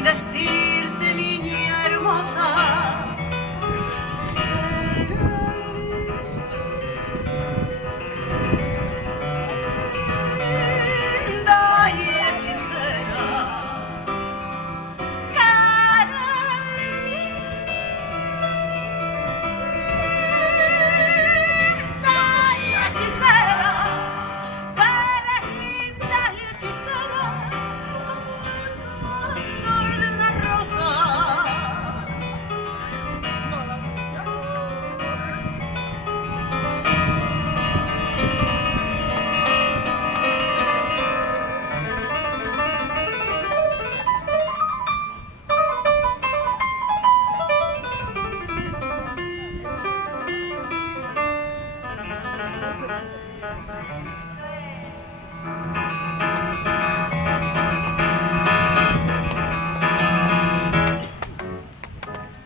decirte, niña hermosa, linda y hechicera,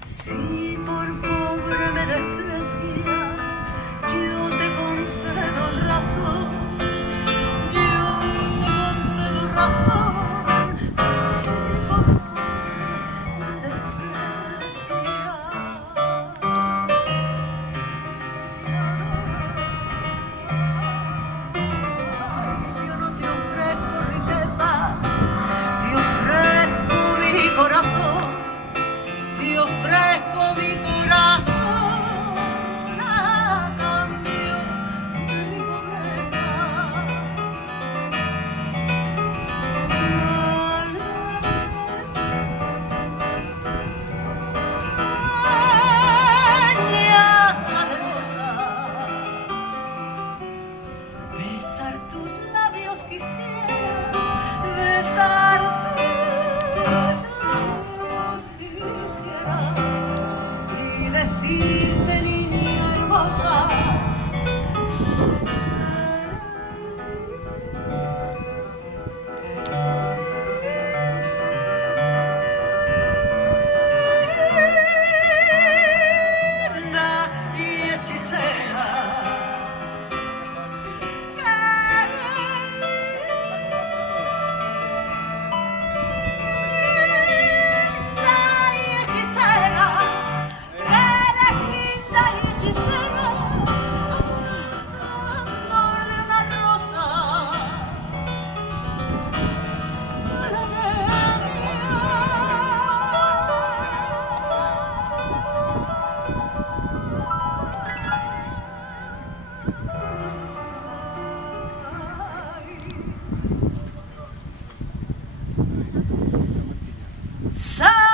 si por pobre me desprecias, yo te concedo razón, yo te concedo razón. Si por pobre me desprecias, yo no te ofrezco riquezas, te ofrezco mi corazón. Te ofrezco mi corazón a cambio de mi pobreza. Niña salerosa, besar tus labios quisiera, besar tus labios quisiera y decirte, niña hermosa, linda y hechicera. So